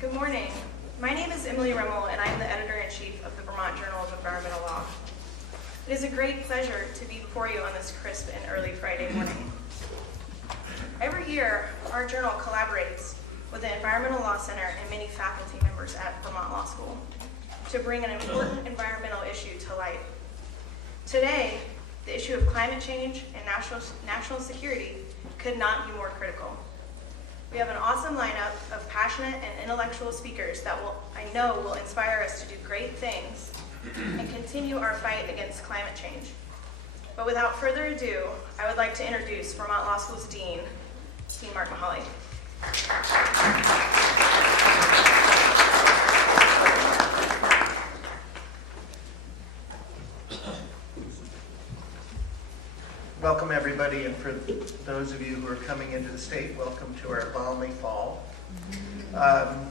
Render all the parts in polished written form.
Good morning. My name is Emily Rimmel, and I'm the editor-in-chief of the Vermont Journal of Environmental Law. It is a great pleasure to be before you on this crisp and early Friday morning. Every year, our journal collaborates with the Environmental Law Center and many faculty members at Vermont Law School to bring an important environmental issue to light. Today, the issue of climate change and national security could not be more critical. We have an awesome lineup of passionate and intellectual speakers that I know will inspire us to do great things and continue our fight against climate change. But without further ado, I would like to introduce Vermont Law School's Dean Mark Mahaly. Welcome, everybody, and for those of you who are coming into the state, welcome to our balmy fall. I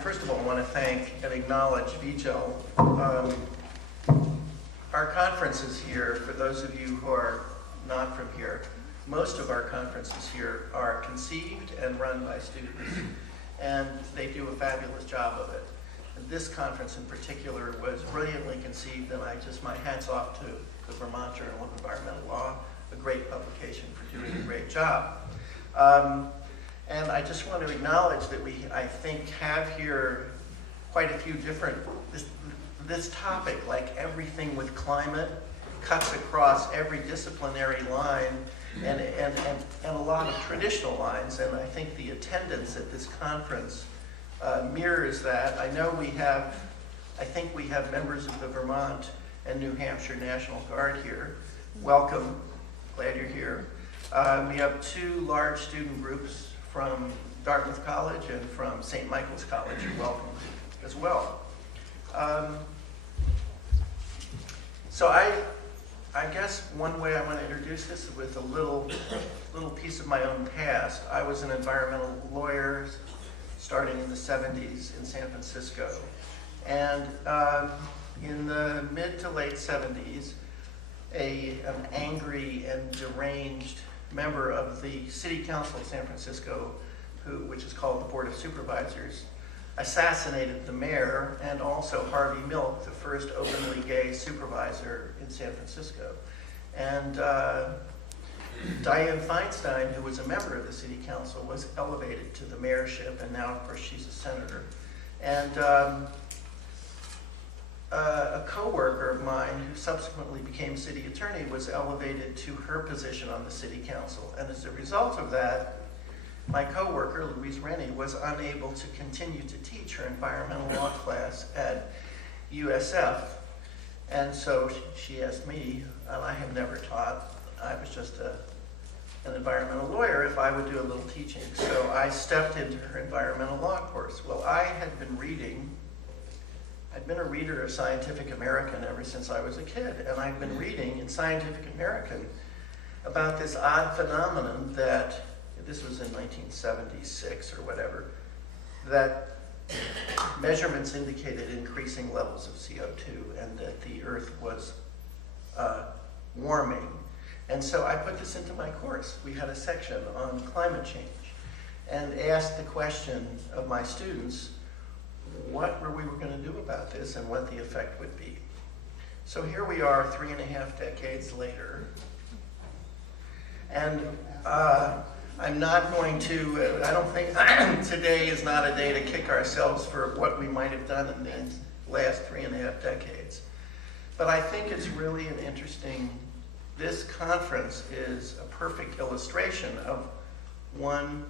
first of all want to thank and acknowledge VJEL. Our conferences here, for those of you who are not from here, most of our conferences here are conceived and run by students, and they do a fabulous job of it. And this conference in particular was brilliantly conceived, and my hat's off to the Vermont Journal of Environmental Law, a great publication, for doing a great job. And I just want to acknowledge that I think, have here quite a few different, this topic, like everything with climate, cuts across every disciplinary line and a lot of traditional lines. And I think the attendance at this conference mirrors that. I think we have members of the Vermont and New Hampshire National Guard here. Welcome, glad you're here. We have two large student groups from Dartmouth College and from St. Michael's College. You're welcome as well. So I guess one way I want to introduce this is with a little piece of my own past. I was an environmental lawyer starting in the 70s in San Francisco. And in the mid to late 70s, an angry and deranged member of the City Council of San Francisco, which is called the Board of Supervisors, assassinated the mayor and also Harvey Milk, the first openly gay supervisor in San Francisco. And Dianne Feinstein, who was a member of the City Council, was elevated to the mayorship, and now, of course, she's a senator. And a co-worker of mine who subsequently became city attorney was elevated to her position on the city council. And as a result of that, my co-worker, Louise Rennie, was unable to continue to teach her environmental law class at USF. And so she asked me, and I have never taught, I was just an environmental lawyer, if I would do a little teaching. So I stepped into her environmental law course. Well, I'd been a reader of Scientific American ever since I was a kid, and I've been reading in Scientific American about this odd phenomenon that, this was in 1976 or whatever, that measurements indicated increasing levels of CO2 and that the Earth was warming. And so I put this into my course. We had a section on climate change and asked the question of my students, what we were going to do about this and what the effect would be. So here we are 3.5 decades later. And I'm not going to, I don't think today is not a day to kick ourselves for what we might have done in the last 3.5 decades. But I think it's really an interesting, this conference is a perfect illustration of one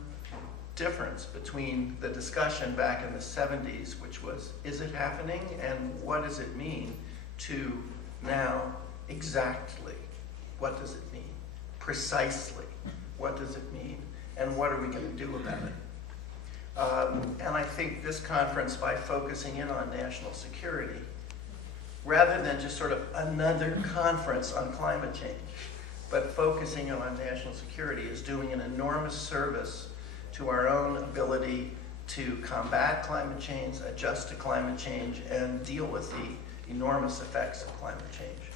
difference between the discussion back in the 70s, which was, is it happening, and what does it mean, to now, exactly, what does it mean? Precisely, what does it mean? And what are we going to do about it? And I think this conference, by focusing in on national security, rather than just sort of another conference on climate change, but focusing on national security, is doing an enormous service to our own ability to combat climate change, adjust to climate change, and deal with the enormous effects of climate change.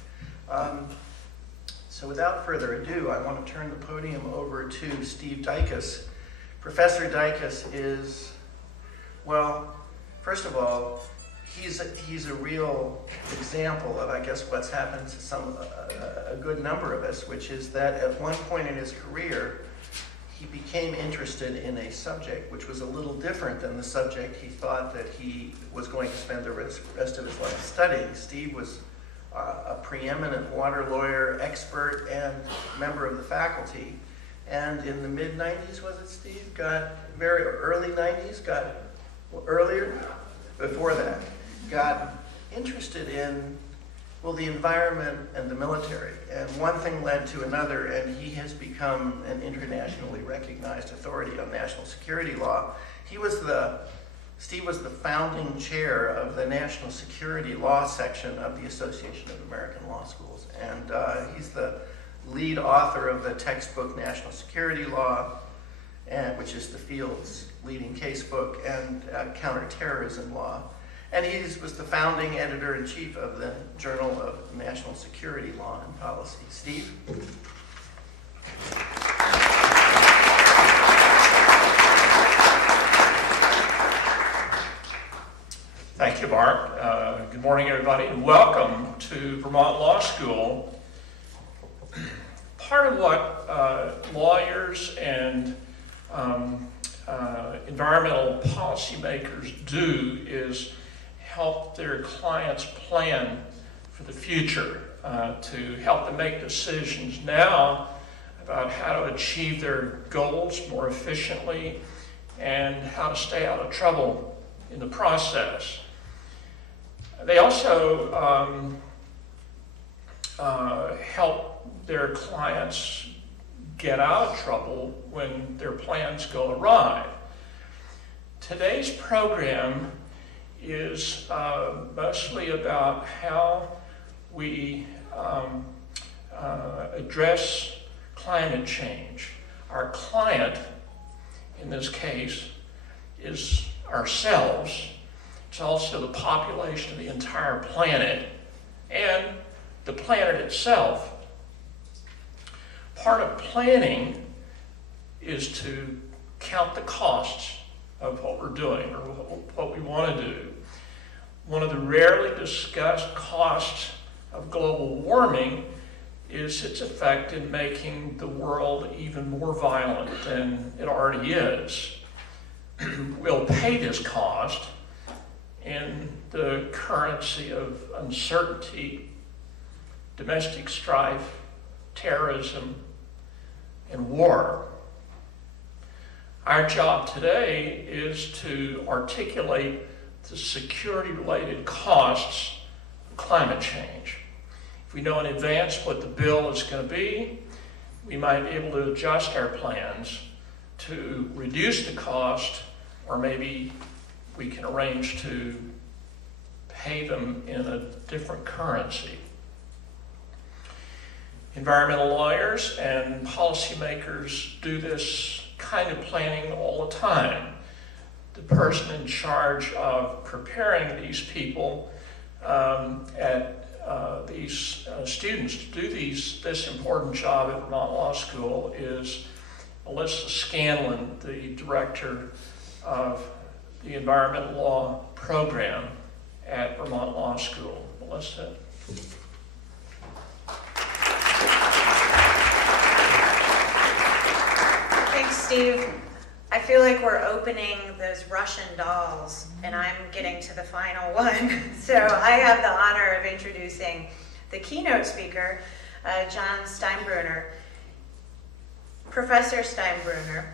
So without further ado, I want to turn the podium over to Steve Dicus. Professor Dicus is Well, first of all, he's a real example of, I guess, what's happened to a good number of us, which is that at one point in his career, he became interested in a subject which was a little different than the subject he thought that he was going to spend the rest of his life studying. Steve was a preeminent water lawyer, expert, and member of the faculty. And in the mid-90s, was it, Steve? Very early 90s, earlier, before that, got interested in, well, the environment and the military. And one thing led to another, and he has become an internationally recognized authority on national security law. Steve was the founding chair of the National Security Law section of the Association of American Law Schools. And he's the lead author of the textbook National Security Law, which is the field's leading case book, and counterterrorism law. And he was the founding editor-in-chief of the Journal of National Security Law and Policy. Steve? Thank you, Mark. Good morning, everybody, and welcome to Vermont Law School. Part of what lawyers and environmental policymakers do is help their clients plan for the future, to help them make decisions now about how to achieve their goals more efficiently and how to stay out of trouble in the process. They also help their clients get out of trouble when their plans go awry. Today's program is mostly about how we address climate change. Our client, in this case, is ourselves. It's also the population of the entire planet and the planet itself. Part of planning is to count the costs of what we're doing or what we want to do. One of the rarely discussed costs of global warming is its effect in making the world even more violent than it already is. We'll pay this cost in the currency of uncertainty, domestic strife, terrorism, and war. Our job today is to articulate the security-related costs of climate change. If we know in advance what the bill is going to be, we might be able to adjust our plans to reduce the cost, or maybe we can arrange to pay them in a different currency. Environmental lawyers and policymakers do this kind of planning all the time. The person in charge of preparing these people these students to do this important job at Vermont Law School is Melissa Scanlon, the director of the Environmental Law program at Vermont Law School. Melissa. Thanks, Steve. I feel like we're opening those Russian dolls, and I'm getting to the final one. So I have the honor of introducing the keynote speaker, John Steinbruner. Professor Steinbruner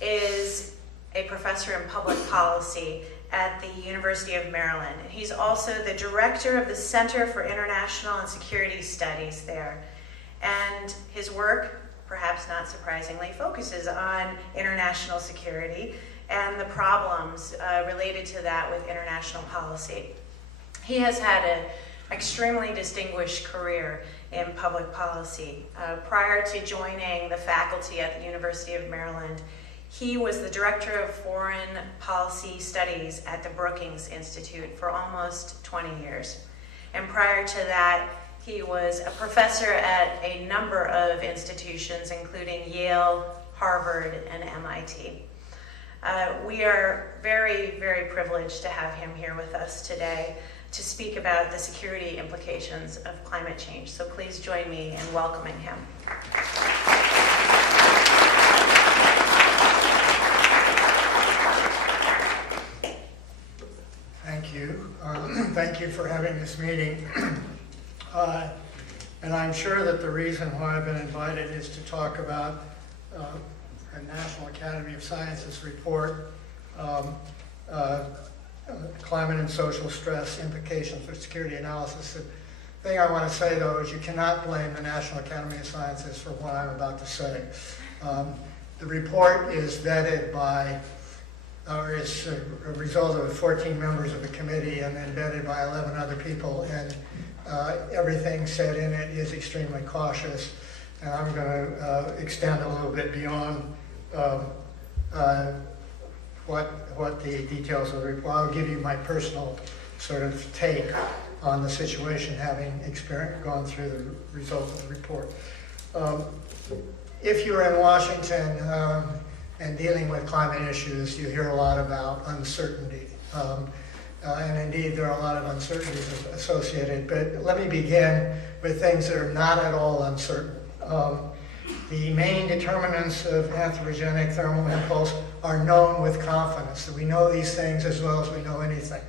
is a professor in public policy at the University of Maryland. And he's also the director of the Center for International and Security Studies there. And his work, perhaps not surprisingly, focuses on international security and the problems related to that with international policy. He has had an extremely distinguished career in public policy. Prior to joining the faculty at the University of Maryland, he was the director of foreign policy studies at the Brookings Institute for almost 20 years. And prior to that, he was a professor at a number of institutions, including Yale, Harvard, and MIT. We are very, very privileged to have him here with us today to speak about the security implications of climate change. So please join me in welcoming him. Thank you. Thank you for having this meeting. And I'm sure that the reason why I've been invited is to talk about a National Academy of Sciences report, Climate and Social Stress Implications for Security Analysis. The thing I want to say, though, is you cannot blame the National Academy of Sciences for what I'm about to say. The report is vetted by, or is a result of 14 members of the committee and then vetted by 11 other people, and everything said in it is extremely cautious. And I'm going to extend a little bit beyond what the details of the report. I'll give you my personal sort of take on the situation, having gone through the results of the report. If you're in Washington and dealing with climate issues, you hear a lot about uncertainty. And indeed, there are a lot of uncertainties associated. But let me begin with things that are not at all uncertain. The main determinants of anthropogenic thermal impulse are known with confidence. So we know these things as well as we know anything.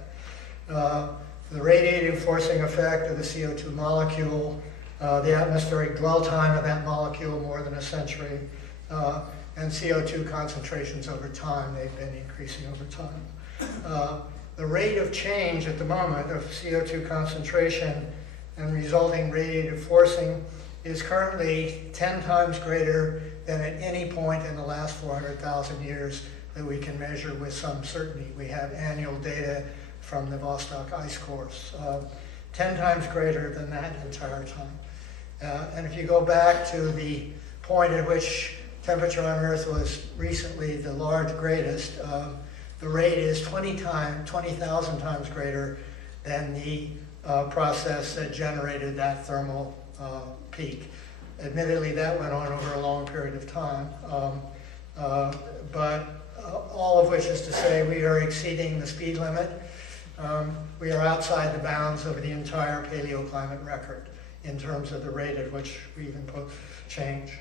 The radiative forcing effect of the CO2 molecule, the atmospheric dwell time of that molecule, more than a century, and CO2 concentrations over time. They've been increasing over time. The rate of change at the moment of CO2 concentration and resulting radiative forcing is currently 10 times greater than at any point in the last 400,000 years that we can measure with some certainty. We have annual data from the Vostok ice cores, 10 times greater than that entire time. And if you go back to the point at which temperature on Earth was recently the greatest, the rate is 20,000 times greater than the process that generated that thermal peak. Admittedly, that went on over a long period of time, but all of which is to say we are exceeding the speed limit. We are outside the bounds of the entire paleoclimate record in terms of the rate at which we even change.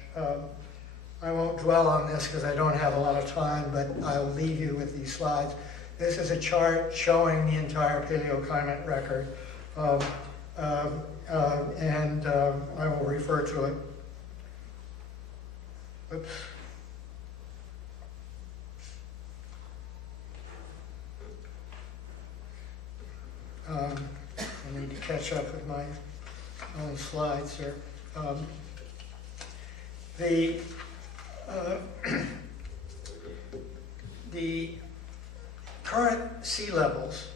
I won't dwell on this because I don't have a lot of time, but I'll leave you with these slides. This is a chart showing the entire paleoclimate record, and I will refer to it. Oops. I need to catch up with my own slides here. The current sea levels,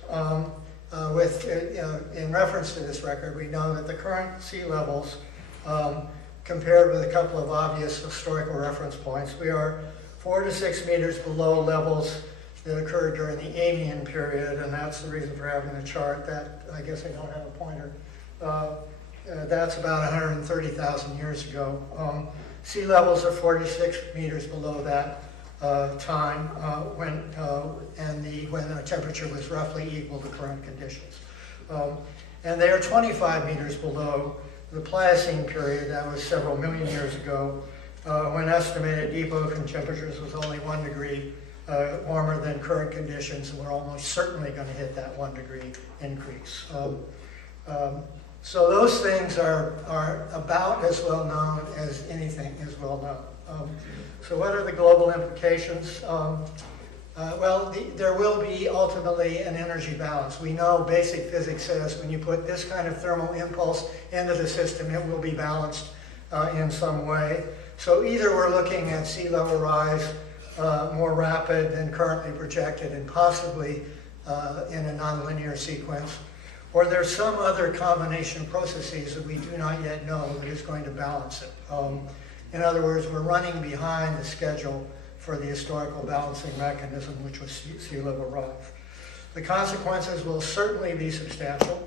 in reference to this record, we know that the current sea levels, compared with a couple of obvious historical reference points, we are 4 to 6 meters below levels that occurred during the Amian period, and that's the reason for having the chart. That, I guess I don't have a pointer. That's about 130,000 years ago. Sea levels are 46 meters below that time when the temperature was roughly equal to current conditions. And they are 25 meters below the Pliocene period, that was several million years ago, when estimated deep ocean temperatures was only 1 degree warmer than current conditions, and we're almost certainly going to hit that 1 degree increase. So those things are about as well known as anything is well known. So what are the global implications? There will be ultimately an energy balance. We know basic physics says when you put this kind of thermal impulse into the system, it will be balanced in some way. So either we're looking at sea level rise more rapid than currently projected and possibly in a nonlinear sequence, or there's some other combination of processes that we do not yet know that is going to balance it. In other words, we're running behind the schedule for the historical balancing mechanism, which was sea level rise. The consequences will certainly be substantial.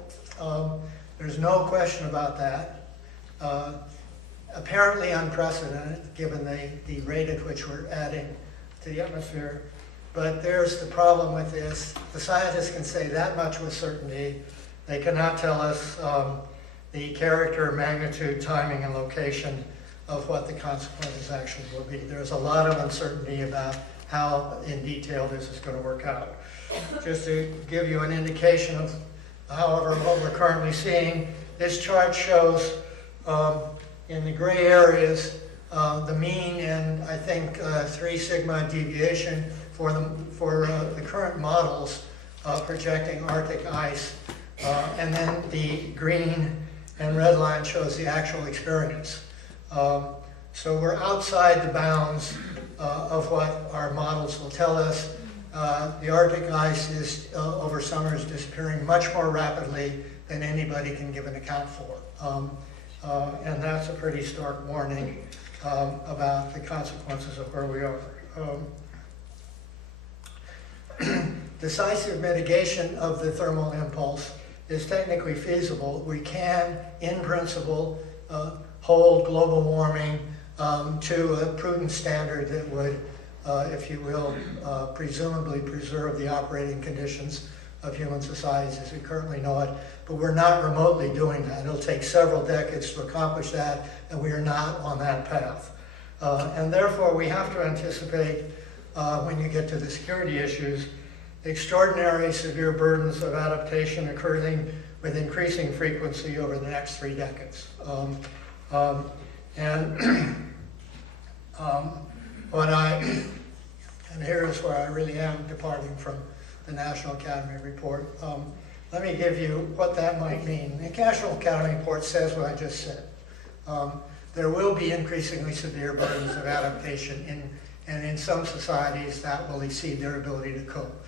There's no question about that. Apparently unprecedented, given the rate at which we're adding to the atmosphere. But there's the problem with this. The scientists can say that much with certainty. They cannot tell us the character, magnitude, timing, and location of what the consequences actually will be. There's a lot of uncertainty about how in detail this is going to work out. Just to give you an indication of, however, what we're currently seeing, this chart shows in the gray areas the mean and I think 3 sigma deviation for the current models projecting Arctic ice, and then the green and red line shows the actual experience. So we're outside the bounds of what our models will tell us. The Arctic ice is over summer is disappearing much more rapidly than anybody can give an account for. And that's a pretty stark warning about the consequences of where we are. Decisive mitigation of the thermal impulse is technically feasible. We can, in principle, hold global warming to a prudent standard that would, if you will, presumably preserve the operating conditions of human societies as we currently know it. But we're not remotely doing that. It'll take several decades to accomplish that, and we are not on that path. And therefore, we have to anticipate, when you get to the security issues, extraordinary severe burdens of adaptation occurring with increasing frequency over the next 3 decades. And here's where I really am departing from the National Academy report. Let me give you what that might mean. The National Academy report says what I just said. There will be increasingly severe burdens of adaptation, and in some societies that will exceed their ability to cope.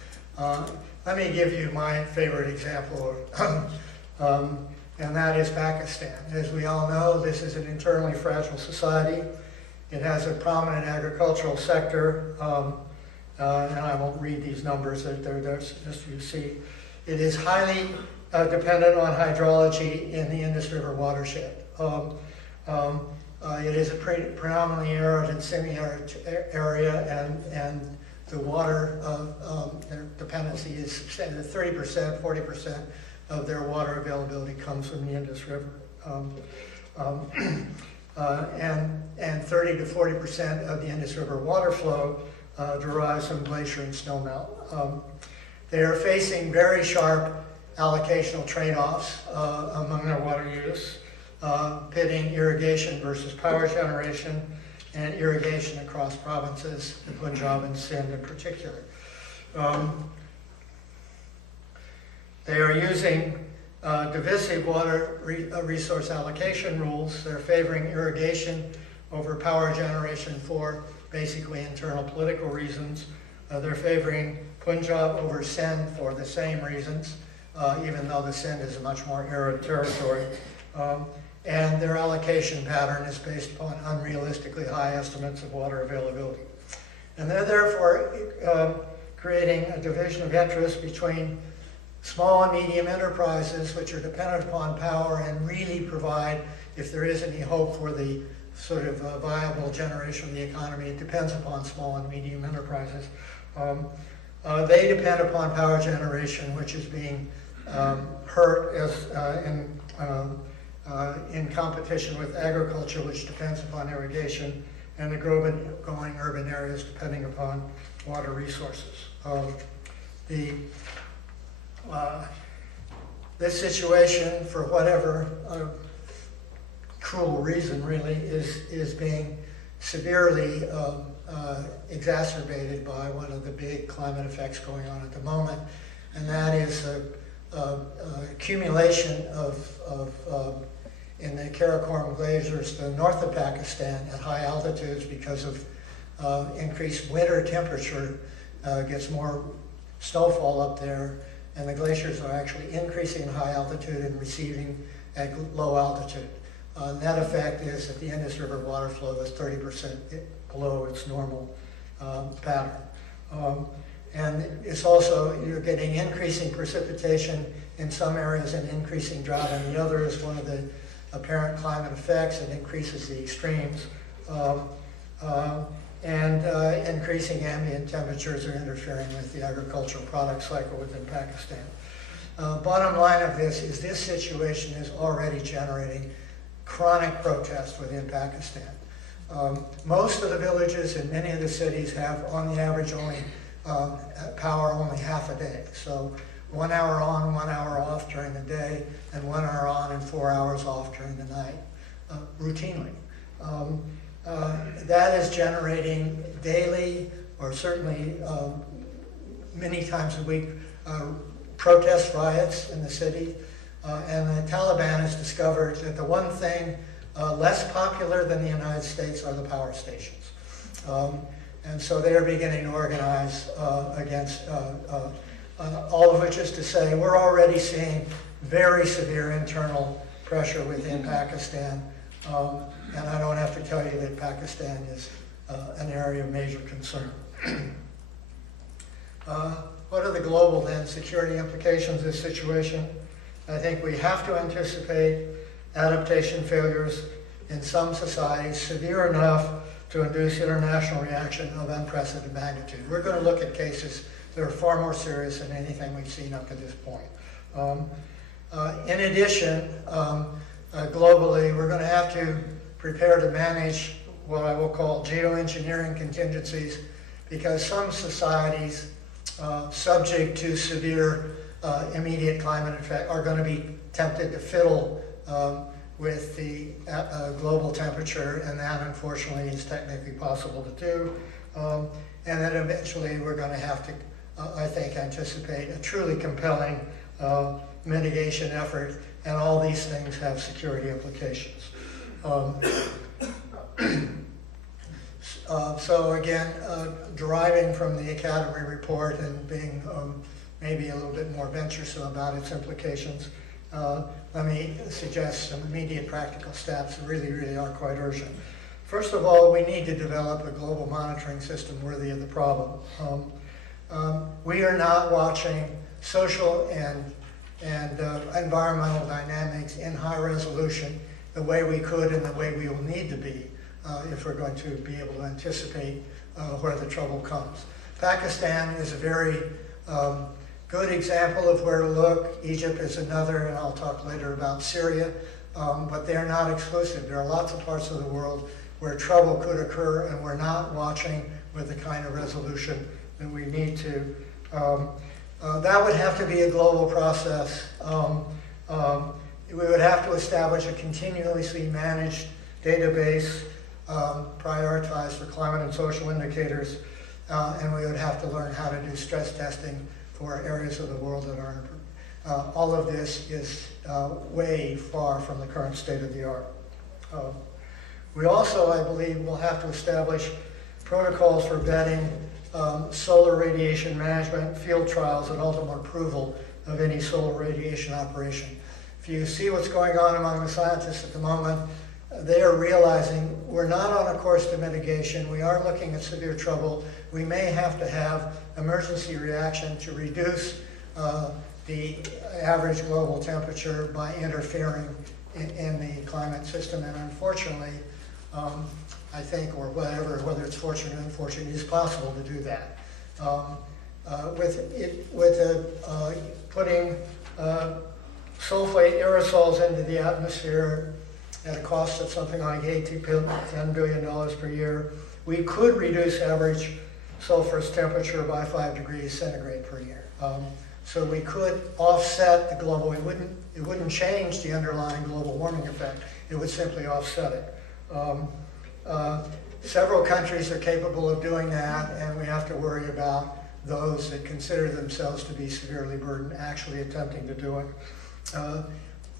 Let me give you my favorite example, and that is Pakistan. As we all know, this is an internally fragile society. It has a prominent agricultural sector, and I won't read these numbers, they're just so you see. It is highly dependent on hydrology in the Indus River watershed. It is a predominantly arid and semi-arid area, and the water their dependency is substantial. 30%, 40% of their water availability comes from the Indus River. And 30 to 40% of the Indus River water flow derives from glacier and snowmelt. They are facing very sharp allocational trade-offs among their water use, pitting irrigation versus power generation, and irrigation across provinces, the Punjab and Sindh in particular. They are using divisive water resource allocation rules. They're favoring irrigation over power generation for basically internal political reasons. They're favoring Punjab over Sindh for the same reasons, even though the Sindh is a much more arid territory. And their allocation pattern is based upon unrealistically high estimates of water availability. And they're therefore creating a division of interest between small and medium enterprises, which are dependent upon power and really provide, if there is any hope for the sort of viable generation of the economy, it depends upon small and medium enterprises. They depend upon power generation, which is being hurt as in competition with agriculture, which depends upon irrigation, and the growing urban areas depending upon water resources. This situation, for whatever cruel reason really, is being severely exacerbated by one of the big climate effects going on at the moment, and that is accumulation of in the Karakoram glaciers to the north of Pakistan at high altitudes because of increased winter temperature, gets more snowfall up there, and the glaciers are actually increasing in high altitude and receding at low altitude. Net effect is that the Indus River water flow is 30% below its normal pattern. And it's also, you're getting increasing precipitation in some areas and increasing drought in the other is one of the apparent climate effects. It increases the extremes. and increasing ambient temperatures are interfering with the agricultural product cycle within Pakistan. Bottom line of this is this situation is already generating chronic protest within Pakistan. Most of the villages and many of the cities have, on the average, only power only half a day. So 1 hour on, 1 hour off during the day, and 1 hour on and 4 hours off during the night, routinely. That is generating daily, or certainly many times a week, protest riots in the city. And the Taliban has discovered that the one thing less popular than the United States are the power stations. And so they are beginning to organize against all of which is to say we're already seeing very severe internal pressure within Pakistan. And I don't have to tell you that Pakistan is an area of major concern. What are the global, then, security implications of this situation? I think we have to anticipate adaptation failures in some societies severe enough to induce international reaction of unprecedented magnitude. We're going to look at cases that are far more serious than anything we've seen up to this point. In addition, globally, we're going to have to prepare to manage what I will call geoengineering contingencies, because some societies subject to severe immediate climate effect are going to be tempted to fiddle with the global temperature, and that unfortunately is technically possible to do. And then eventually we're going to have to, I think, anticipate a truly compelling mitigation effort, and all these things have security implications. So again, deriving from the Academy report and being maybe a little bit more venturesome about its implications, let me suggest some immediate practical steps that really are quite urgent. First of all, we need to develop a global monitoring system worthy of the problem. We are not watching social and environmental dynamics in high resolution the way we could and the way we will need to be if we're going to be able to anticipate where the trouble comes. Pakistan is a very good example of where to look. Egypt is another, and I'll talk later about Syria, but they're not exclusive. There are lots of parts of the world where trouble could occur, and we're not watching with the kind of resolution that we need to. That would have to be a global process. We would have to establish a continuously managed database prioritized for climate and social indicators, and we would have to learn how to do stress testing for areas of the world that are all of this is way far from the current state of the art. We also, I believe, will have to establish protocols for vetting solar radiation management, field trials, and ultimate approval of any solar radiation operation. If you see what's going on among the scientists at the moment, they are realizing we're not on a course to mitigation. We are looking at severe trouble. We may have to have emergency reaction to reduce the average global temperature by interfering in the climate system. And unfortunately, I think, or whatever, whether it's fortunate or unfortunate, it is possible to do that. Putting sulfate aerosols into the atmosphere at a cost of something like $8 to $10 billion per year, we could reduce average sulfurous temperature by 5 degrees centigrade per year. So we could offset the global, it wouldn't change the underlying global warming effect, it would simply offset it. Several countries are capable of doing that, and we have to worry about those that consider themselves to be severely burdened actually attempting to do it.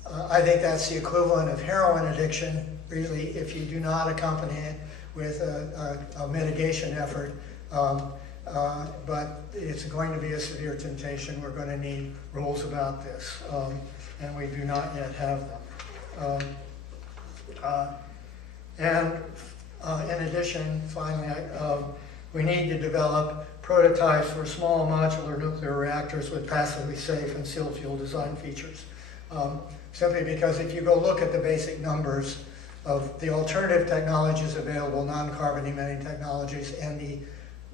I think that's the equivalent of heroin addiction, really, if you do not accompany it with a mitigation effort. But it's going to be a severe temptation. We're going to need rules about this, and we do not yet have them. In addition, finally, we need to develop prototypes for small modular nuclear reactors with passively safe and sealed fuel design features. Simply because if you go look at the basic numbers, of the alternative technologies available, non-carbon emitting technologies, and the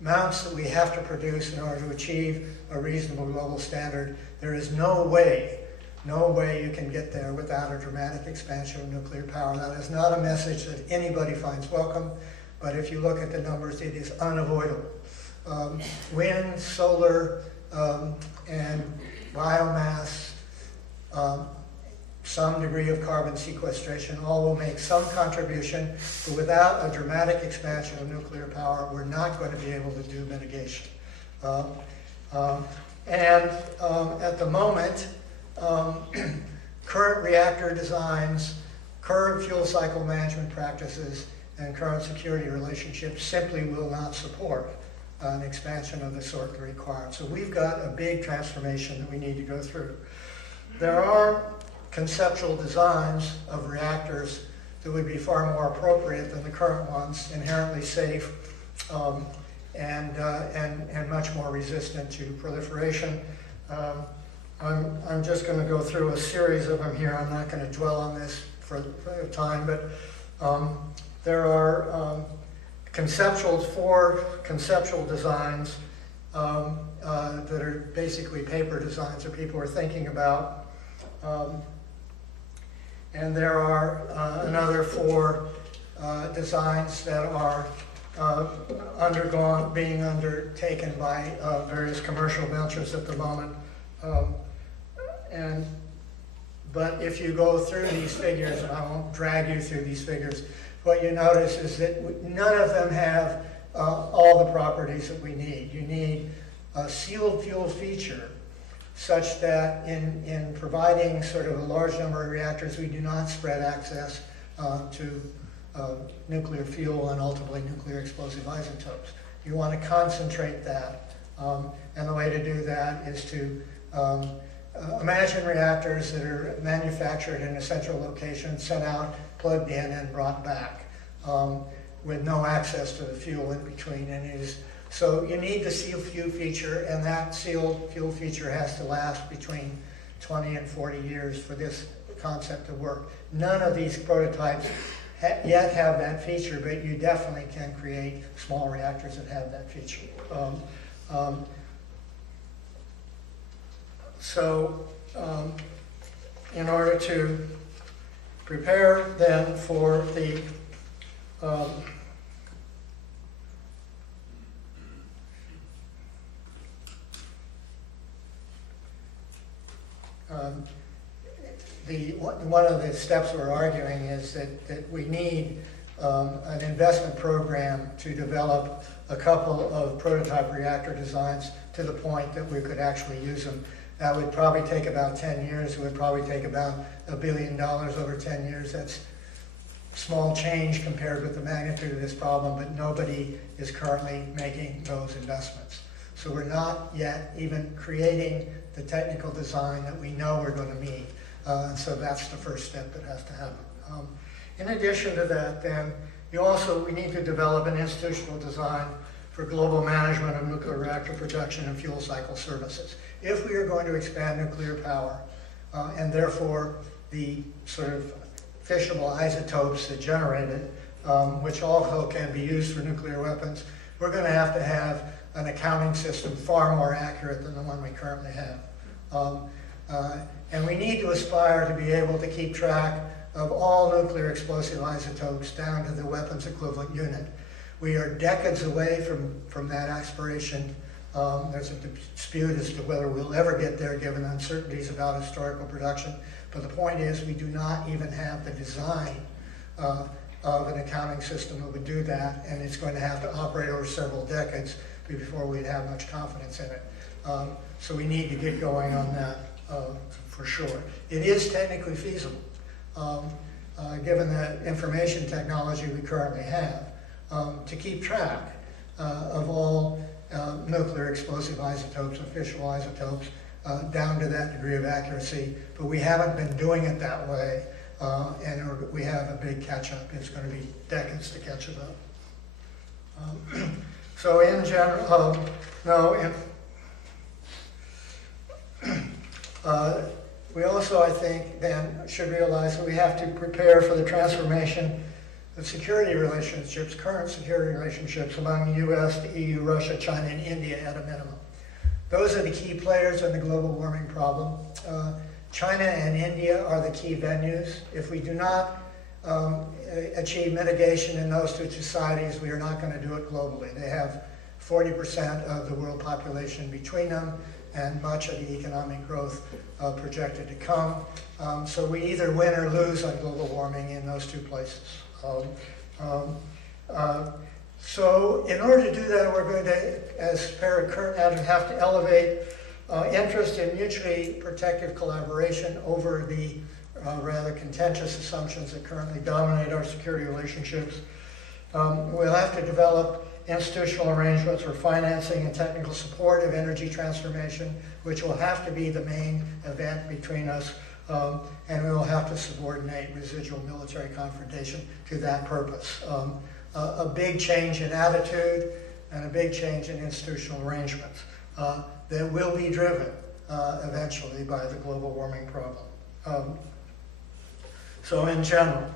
amounts that we have to produce in order to achieve a reasonable global standard, there is no way you can get there without a dramatic expansion of nuclear power. That is not a message that anybody finds welcome, but if you look at the numbers, it is unavoidable. Wind, solar, and biomass, some degree of carbon sequestration, all will make some contribution, but without a dramatic expansion of nuclear power, we're not going to be able to do mitigation. At the moment, current reactor designs, current fuel cycle management practices, and current security relationships simply will not support an expansion of the sort required. So we've got a big transformation that we need to go through. There are conceptual designs of reactors that would be far more appropriate than the current ones, inherently safe and much more resistant to proliferation. I'm just going to go through a series of them here. I'm not going to dwell on this for time, but there are four conceptual designs that are basically paper designs that people are thinking about. And there are another four designs that are being undertaken by various commercial ventures at the moment. But if you go through these figures, and I won't drag you through these figures, what you notice is that none of them have all the properties that we need. You need a sealed fuel feature such that in providing sort of a large number of reactors, we do not spread access to nuclear fuel and ultimately nuclear explosive isotopes. You want to concentrate that. And the way to do that is to imagine reactors that are manufactured in a central location, sent out, plugged in, and brought back with no access to the fuel in between. So you need the sealed fuel feature, and that sealed fuel feature has to last between 20 and 40 years for this concept to work. None of these prototypes yet have that feature, but you definitely can create small reactors that have that feature. In order to prepare then for the one of the steps we're arguing is that we need an investment program to develop a couple of prototype reactor designs to the point that we could actually use them. That would probably take about 10 years. It would probably take about $1 billion over 10 years. That's small change compared with the magnitude of this problem, but nobody is currently making those investments. So we're not yet even creating the technical design that we know we're going to need. And so that's the first step that has to happen. In addition to that, then, we need to develop an institutional design for global management of nuclear reactor production and fuel cycle services. If we are going to expand nuclear power, and therefore the sort of fissionable isotopes that generate it, which also can be used for nuclear weapons, we're going to have an accounting system far more accurate than the one we currently have. And we need to aspire to be able to keep track of all nuclear explosive isotopes down to the weapons equivalent unit. We are decades away from that aspiration. There's a dispute as to whether we'll ever get there given uncertainties about historical production. But the point is we do not even have the design of an accounting system that would do that, and it's going to have to operate over several decades before we'd have much confidence in it. So we need to get going on that for sure. It is technically feasible, given the information technology we currently have, to keep track of all nuclear explosive isotopes, official isotopes, down to that degree of accuracy, but we haven't been doing it that way, and we have a big catch-up. It's going to be decades to catch it up. So in general, We also, I think, then should realize that we have to prepare for the transformation of security relationships, current security relationships among the US, the EU, Russia, China, and India at a minimum. Those are the key players in the global warming problem. China and India are the key venues. If we do not achieve mitigation in those two societies, we are not going to do it globally. They have 40% of the world population between them, and much of the economic growth projected to come. So we either win or lose on global warming in those two places. So in order to do that, we're going to, as per current adage, have to elevate interest in mutually protective collaboration over the rather contentious assumptions that currently dominate our security relationships. We'll have to develop institutional arrangements for financing and technical support of energy transformation, which will have to be the main event between us, and we will have to subordinate residual military confrontation to that purpose. A big change in attitude and a big change in institutional arrangements that will be driven eventually by the global warming problem. So in general,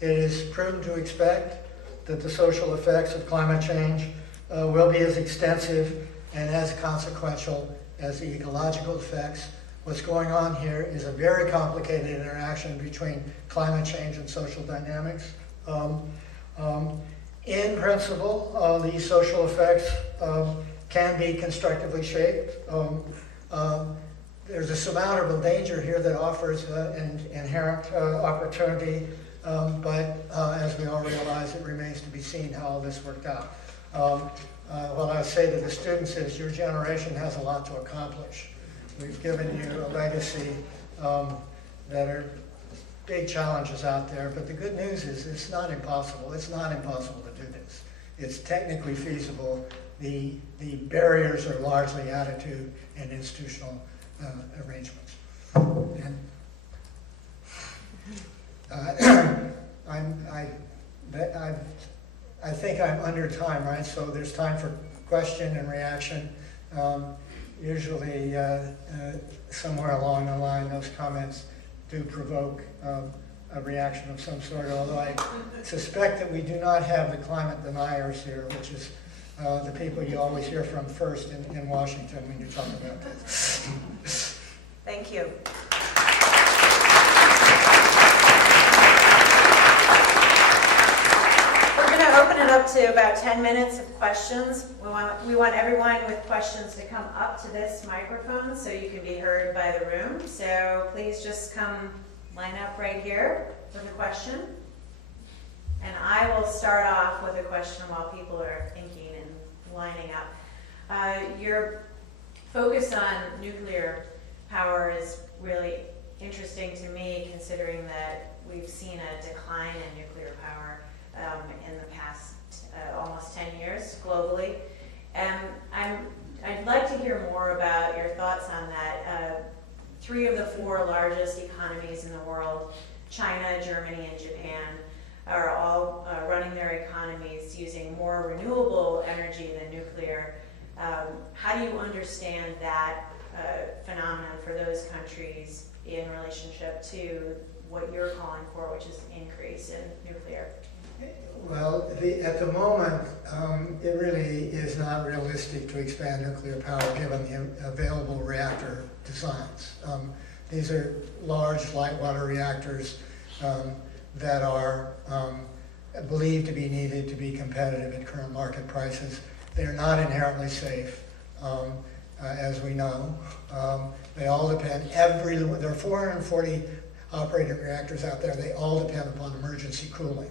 it is prudent to expect that the social effects of climate change will be as extensive and as consequential as the ecological effects. What's going on here is a very complicated interaction between climate change and social dynamics. In principle, these social effects can be constructively shaped. There's a surmountable danger here that offers an inherent opportunity, but as we all realize, it remains to be seen how all this worked out. What I say to the students is your generation has a lot to accomplish. We've given you a legacy that are big challenges out there, but the good news is it's not impossible. It's not impossible to do this. It's technically feasible. The barriers are largely attitude and institutional arrangements. And I think I'm under time, right? So there's time for question and reaction. Usually, somewhere along the line, those comments do provoke a reaction of some sort, although I suspect that we do not have the climate deniers here, which is the people you always hear from first in Washington when you talk about this. Thank you. We're going to open it up to about 10 minutes of questions. We want everyone with questions to come up to this microphone so you can be heard by the room. So please just come line up right here with a question. And I will start off with a question while people are thinking and lining up. Your focus on nuclear power is really interesting to me, considering that we've seen a decline in nuclear power in the past almost 10 years globally. And I'd like to hear more about your thoughts on that. 3 of the 4 largest economies in the world, China, Germany, and Japan, are all running their economies using more renewable energy than nuclear. How do you understand that phenomenon for those countries in relationship to what you're calling for, which is an increase in nuclear? Well, at the moment, it really is not realistic to expand nuclear power given the available reactor designs. These are large light water reactors that are believed to be needed to be competitive at current market prices. They're not inherently safe, as we know. They all depend, there are 440 operating reactors out there. They all depend upon emergency cooling.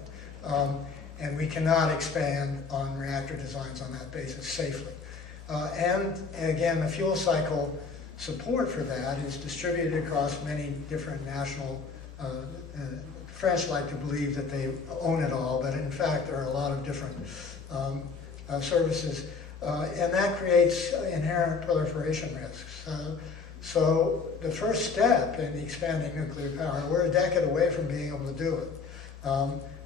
And we cannot expand on reactor designs on that basis safely. And again, the fuel cycle support for that is distributed across many different national, French like to believe that they own it all, but in fact there are a lot of different services. And that creates inherent proliferation risks. So the first step in expanding nuclear power, we're a decade away from being able to do it.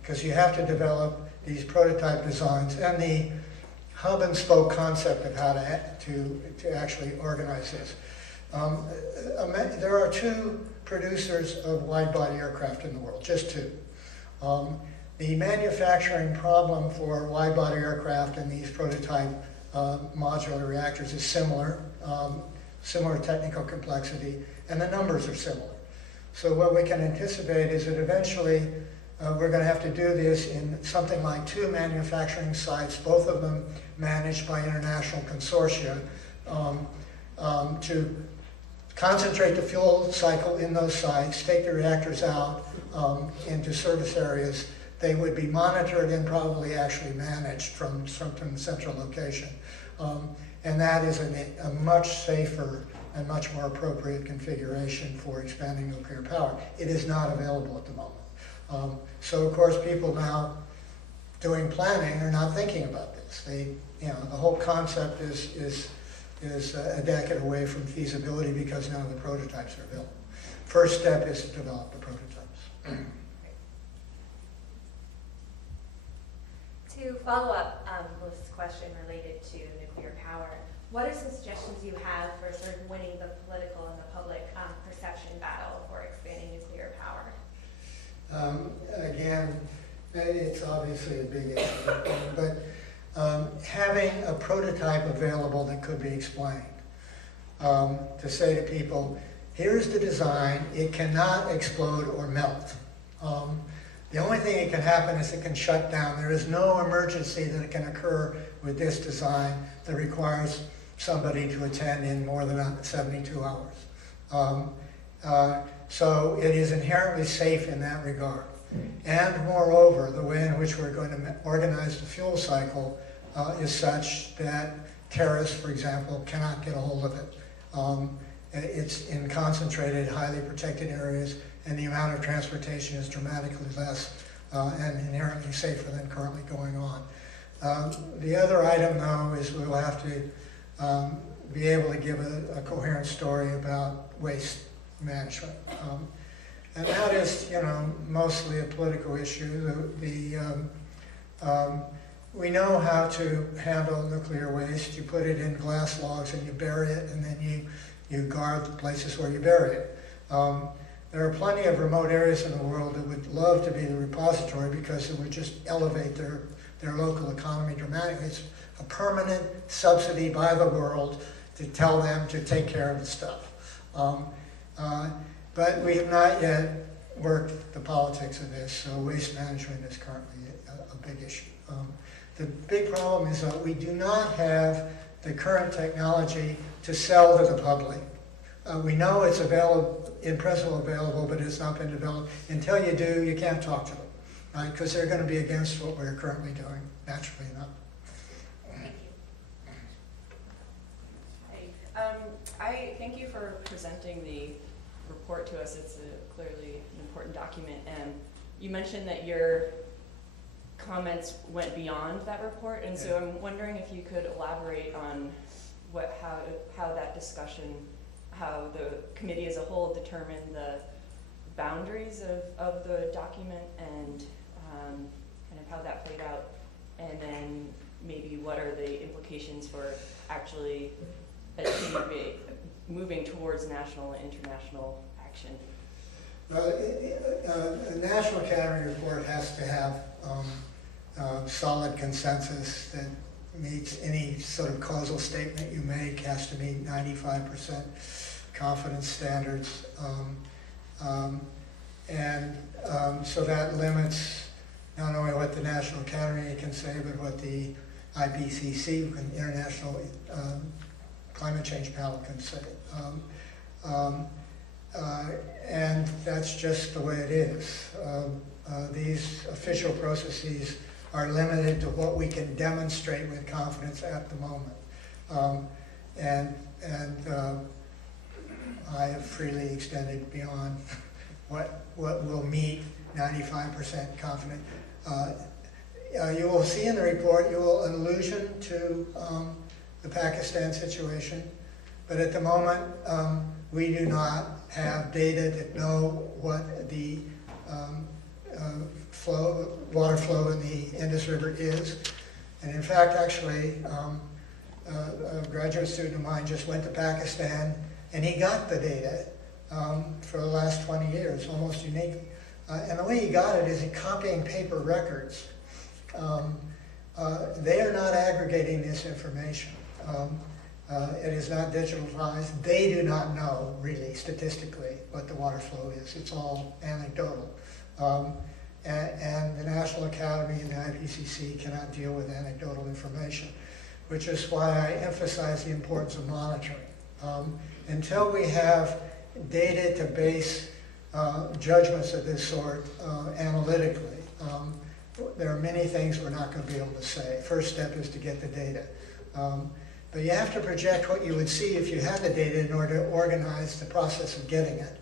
Because you have to develop these prototype designs. And hub and spoke concept of how to actually organize this. There are two producers of wide-body aircraft in the world, just two. The manufacturing problem for wide-body aircraft and these prototype modular reactors is similar, similar technical complexity, and the numbers are similar. So what we can anticipate is that eventually we're going to have to do this in something like 2 manufacturing sites, both of them managed by international consortia, to concentrate the fuel cycle in those sites, take the reactors out into service areas. They would be monitored and probably actually managed from the central location. And that is a much safer and much more appropriate configuration for expanding nuclear power. It is not available at the moment. So of course people now doing planning are not thinking about this. The whole concept is a decade away from feasibility because none of the prototypes are built. First step is to develop the prototypes. To follow up Melissa's question related to nuclear power, what are some suggestions you have for sort of winning the political and the public perception battle for expanding nuclear power? Again, it's obviously a big issue, but having a prototype available that could be explained. To say to people, here's the design, it cannot explode or melt. The only thing that can happen is it can shut down. There is no emergency that can occur with this design that requires somebody to attend in more than 72 hours. So it is inherently safe in that regard. And moreover, the way in which we're going to organize the fuel cycle is such that terrorists, for example, cannot get a hold of it. It's in concentrated, highly protected areas, and the amount of transportation is dramatically less and inherently safer than currently going on. The other item, though, is we'll have to be able to give a coherent story about waste management. And that is, mostly a political issue. We know how to handle nuclear waste. You put it in glass logs and you bury it, and then you guard the places where you bury it. There are plenty of remote areas in the world that would love to be the repository because it would just elevate their local economy dramatically. It's a permanent subsidy by the world to tell them to take care of the stuff. But we have not yet worked the politics of this, so waste management is currently a big issue. The big problem is that we do not have the current technology to sell to the public. We know it's available, in principle available, but it's not been developed. Until you do, you can't talk to them, right? Because they're going to be against what we're currently doing, naturally enough. Thank you. I thank you for presenting the report to us. It's clearly an important document. And you mentioned that your comments went beyond that report, and so I'm wondering if you could elaborate on how that discussion, how the committee as a whole determined the boundaries of the document and kind of how that played out, and then maybe what are the implications for actually moving towards national and international action. A National Academy report has to have solid consensus that meets any sort of causal statement you make, has to meet 95% confidence standards. So that limits not only what the National Academy can say, but what the IPCC, the International Climate Change Panel, can say. And that's just the way it is. These official processes are limited to what we can demonstrate with confidence at the moment. I have freely extended beyond what will meet 95% confident. You will see in the report, you will allusion to the Pakistan situation, but at the moment we do not have data that know what the water flow in the Indus River is. And in fact, actually, a graduate student of mine just went to Pakistan, and he got the data for the last 20 years, almost unique. And the way he got it is he copying paper records. They are not aggregating this information. It is not digitalized. They do not know, really, statistically, what the water flow is. It's all anecdotal. And the National Academy and the IPCC cannot deal with anecdotal information, which is why I emphasize the importance of monitoring. Until we have data to base judgments of this sort analytically, there are many things we're not going to be able to say. First step is to get the data. But you have to project what you would see if you had the data in order to organize the process of getting it.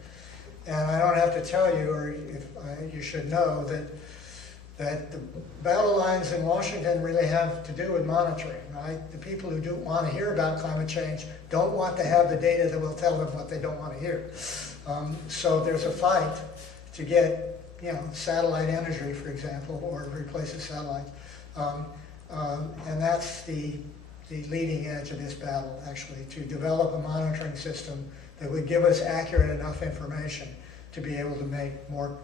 And I don't have to tell you, or you should know, that the battle lines in Washington really have to do with monitoring, right? The people who do want to hear about climate change don't want to have the data that will tell them what they don't want to hear. So there's a fight to get, satellite imagery, for example, or replace a satellite. And that's the leading edge of this battle, actually, to develop a monitoring system that would give us accurate enough information to be able to make more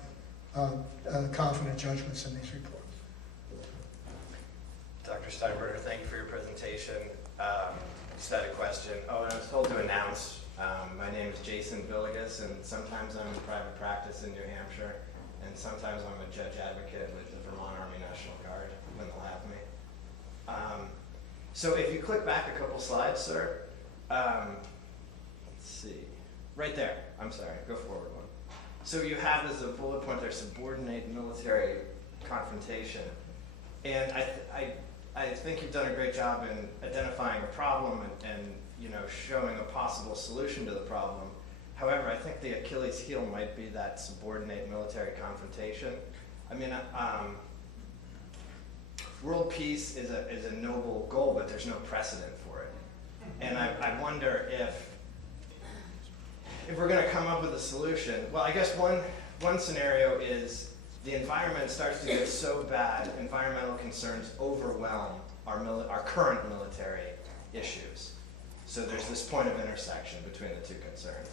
confident judgments in these reports. Dr. Steinbruner, thank you for your presentation. Just had a question. Oh, and I was told to announce, my name is Jason Villegas, and sometimes I'm in private practice in New Hampshire, and sometimes I'm a judge advocate with the Vermont Army National Guard when they'll have me. So if you click back a couple slides, sir, let's see, right there, I'm sorry, go forward one. So you have as a bullet point there, subordinate military confrontation. And I think you've done a great job in identifying a problem and showing a possible solution to the problem. However, I think the Achilles heel might be that subordinate military confrontation. I mean, world peace is a noble goal, but there's no precedent for it. And I wonder if we're going to come up with a solution. Well, I guess one scenario is the environment starts to get so bad, environmental concerns overwhelm our current military issues. So there's this point of intersection between the two concerns.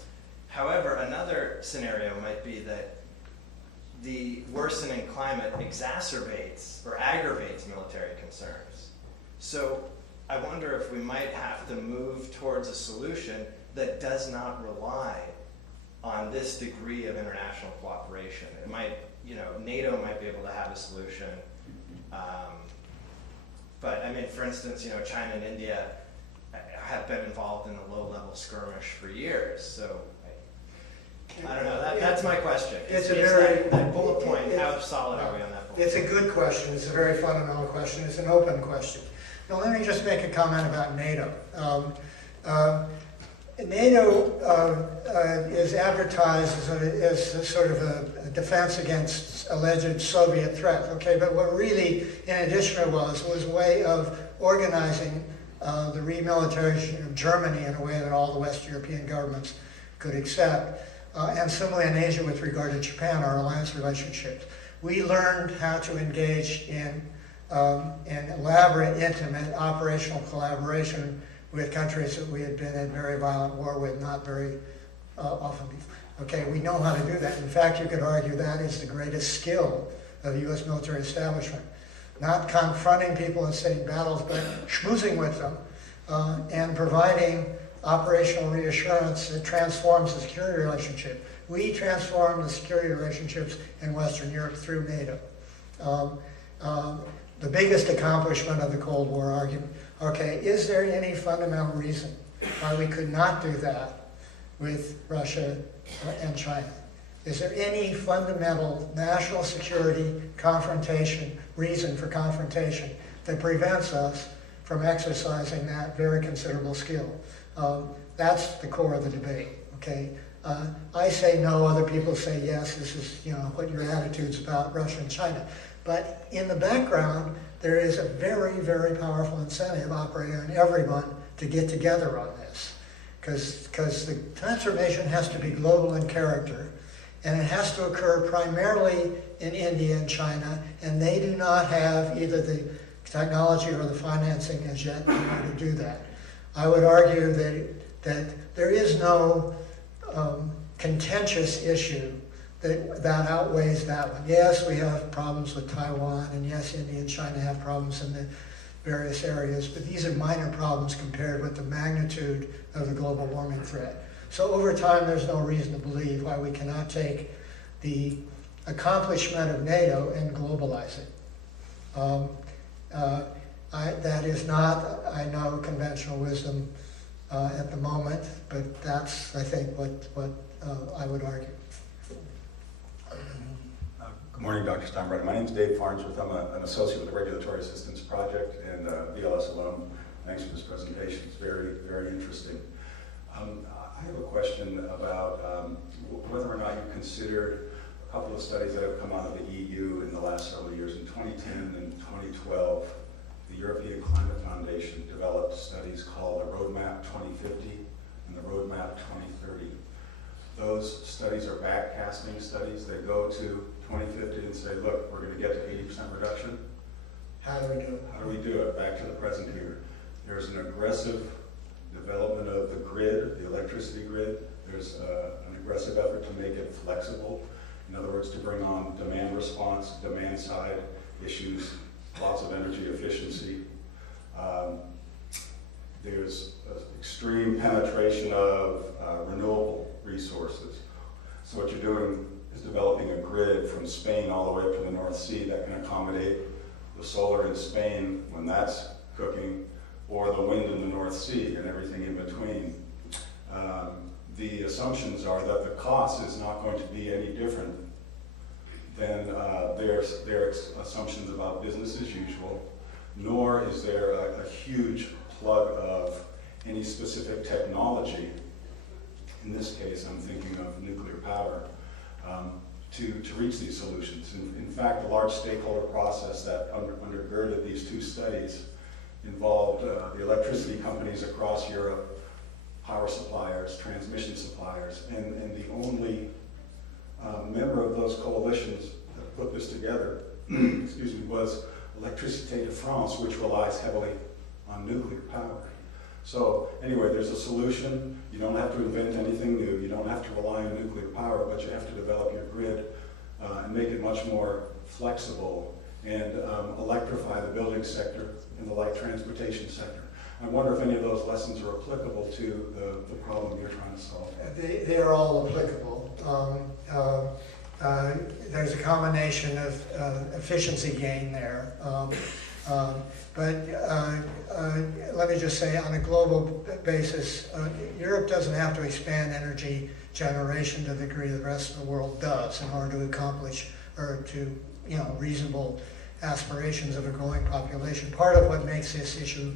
However, another scenario might be that the worsening climate exacerbates or aggravates military concerns. So I wonder if we might have to move towards a solution that does not rely on this degree of international cooperation. It might, NATO might be able to have a solution. But I mean, for instance, China and India have been involved in a low-level skirmish for years. So I don't know. That's my question. It's a very that bullet point. How solid are we on that bullet? It's a good question. It's a very fundamental question. It's an open question. Now, let me just make a comment about NATO. NATO is advertised as a sort of a defense against alleged Soviet threat. Okay, but what really, in addition, was a way of organizing the remilitarization of Germany in a way that all the West European governments could accept. And similarly in Asia with regard to Japan, our alliance relationships. We learned how to engage in elaborate, intimate operational collaboration with countries that we had been in very violent war with, not very often before. Okay, we know how to do that. In fact, you could argue that is the greatest skill of the U.S. military establishment. Not confronting people and setting battles, but schmoozing with them and providing operational reassurance that transforms the security relationship. We transform the security relationships in Western Europe through NATO. The biggest accomplishment of the Cold War argument. Okay, is there any fundamental reason why we could not do that with Russia and China? Is there any fundamental national security reason for confrontation that prevents us from exercising that very considerable skill? That's the core of the debate, okay? I say no, other people say yes, this is what your attitude's about Russia and China. But in the background, there is a very, very powerful incentive operating on everyone to get together on this. Because the transformation has to be global in character, and it has to occur primarily in India and China, and they do not have either the technology or the financing as yet in order to do that. I would argue that there is no contentious issue that outweighs that one. Yes, we have problems with Taiwan, and yes, India and China have problems in the various areas, but these are minor problems compared with the magnitude of the global warming threat. So over time, there's no reason to believe why we cannot take the accomplishment of NATO and globalize it. That is not, I know, conventional wisdom at the moment, but that's, I think, what I would argue. Good morning, Dr. Steinbruner. My name is Dave Farnsworth. I'm an associate with the Regulatory Assistance Project and BLS alum. Thanks for this presentation. It's very, very interesting. I have a question about whether or not you considered a couple of studies that have come out of the EU in the last several years. In 2010 and 2012, the European Climate Foundation developed studies called the Roadmap 2050 and the Roadmap 2030. Those studies are backcasting studies. They go to 2050 and say, look, we're going to get to 80% reduction. How do we do it? How do we do it? Back to the present here. There's an aggressive development of the grid, the electricity grid. There's an aggressive effort to make it flexible. In other words, to bring on demand response, demand side issues, lots of energy efficiency. There's extreme penetration of renewable resources. So what you're doing is developing a grid from Spain all the way up to the North Sea that can accommodate the solar in Spain when that's cooking, or the wind in the North Sea and everything in between. The assumptions are that the cost is not going to be any different than their assumptions about business as usual, nor is there a huge plug of any specific technology. In this case, I'm thinking of nuclear power, to reach these solutions. In fact, the large stakeholder process that undergirded these two studies involved the electricity companies across Europe, power suppliers, transmission suppliers, and the only member of those coalitions that put this together, excuse me, was Électricité de France, which relies heavily on nuclear power. So anyway, there's a solution. You don't have to invent anything new. You don't have to rely on nuclear power, but you have to develop your grid and make it much more flexible and electrify the building sector and the light transportation sector. I wonder if any of those lessons are applicable to the problem you're trying to solve. They are all applicable. There's a combination of efficiency gain there. But let me just say, on a global basis, Europe doesn't have to expand energy generation to the degree the rest of the world does in order to accomplish or to, reasonable aspirations of a growing population. Part of what makes this issue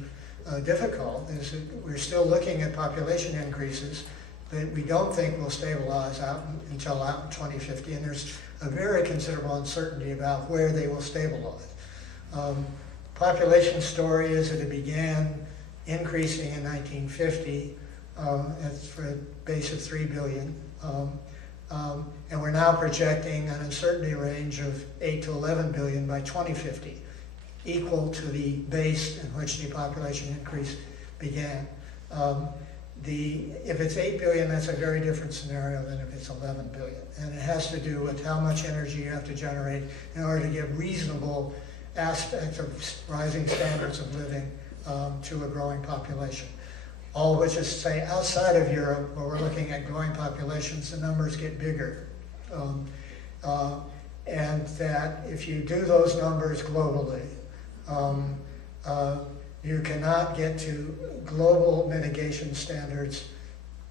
difficult is that we're still looking at population increases that we don't think will stabilize until out in 2050, and there's a very considerable uncertainty about where they will stabilize. Population story is that it began increasing in 1950 for a base of 3 billion. And we're now projecting an uncertainty range of 8 to 11 billion by 2050, equal to the base in which the population increase began. If it's 8 billion, that's a very different scenario than if it's 11 billion. And it has to do with how much energy you have to generate in order to give reasonable aspects of rising standards of living to a growing population. All of which is to say, outside of Europe, where we're looking at growing populations, the numbers get bigger. And that if you do those numbers globally, you cannot get to global mitigation standards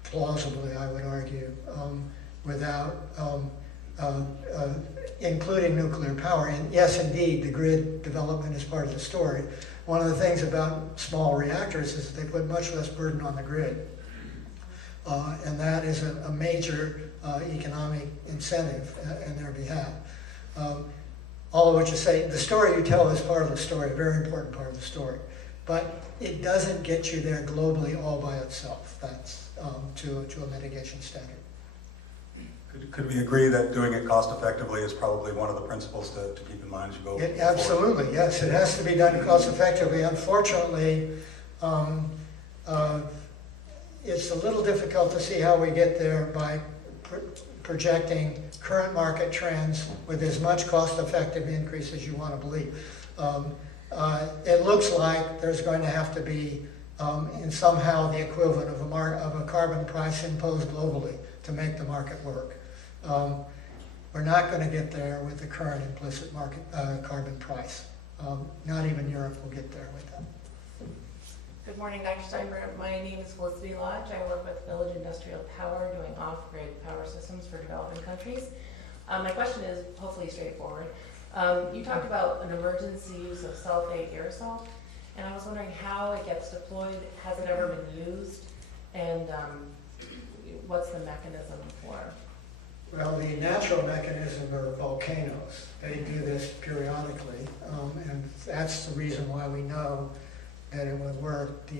plausibly, I would argue, without including nuclear power. And yes, indeed, the grid development is part of the story. One of the things about small reactors is that they put much less burden on the grid. And that is a major economic incentive in their behalf. All of which is say, the story you tell is part of the story, a very important part of the story. But it doesn't get you there globally all by itself. That's to a mitigation standard. Could we agree that doing it cost effectively is probably one of the principles to keep in mind as you go forward? Absolutely, yes. It has to be done cost effectively. Unfortunately, it's a little difficult to see how we get there by projecting current market trends with as much cost-effective increase as you want to believe. It looks like there's going to have to be in somehow the equivalent of a carbon price imposed globally to make the market work. We're not going to get there with the current implicit market carbon price. Not even Europe will get there with that. Good morning, Dr. Steinbruner. My name is Felicity Lodge. I work with Village Industrial Power doing off-grid power systems for developing countries. My question is hopefully straightforward. You talked about an emergency use of sulfate aerosol, and I was wondering how it gets deployed. Has it ever been used? And what's the mechanism for? Well, the natural mechanism are volcanoes. They do this periodically, and that's the reason why we know that it would work.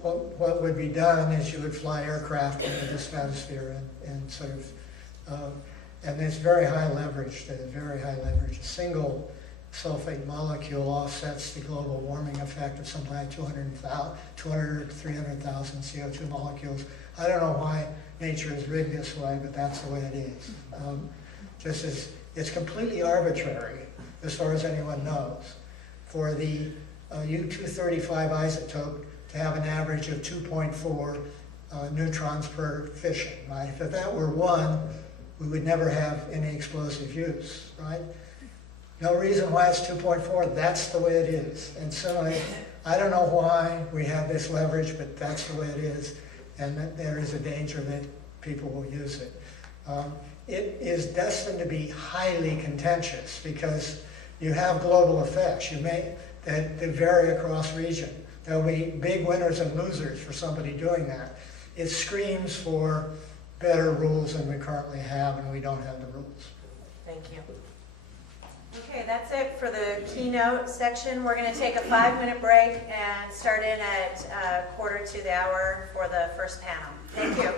What would be done is you would fly aircraft into the stratosphere and sort of, and it's very high leverage. Very high leverage. A single sulfate molecule offsets the global warming effect of something like 200 or 300,000 CO2 molecules. I don't know why nature is rigged this way, but that's the way it is. Just as it's completely arbitrary, as far as anyone knows, for the U-235 isotope to have an average of 2.4 neutrons per fission, right? If that were 1, we would never have any explosive use, right? No reason why it's 2.4, that's the way it is. And so I don't know why we have this leverage, but that's the way it is, and that there is a danger that people will use it. It is destined to be highly contentious because you have global effects that vary across region. There'll be big winners and losers for somebody doing that. It screams for better rules than we currently have, and we don't have the rules. Thank you. Okay, that's it for the keynote section. We're going to take a 5-minute break and start in at 1:45 for the first panel. Thank you.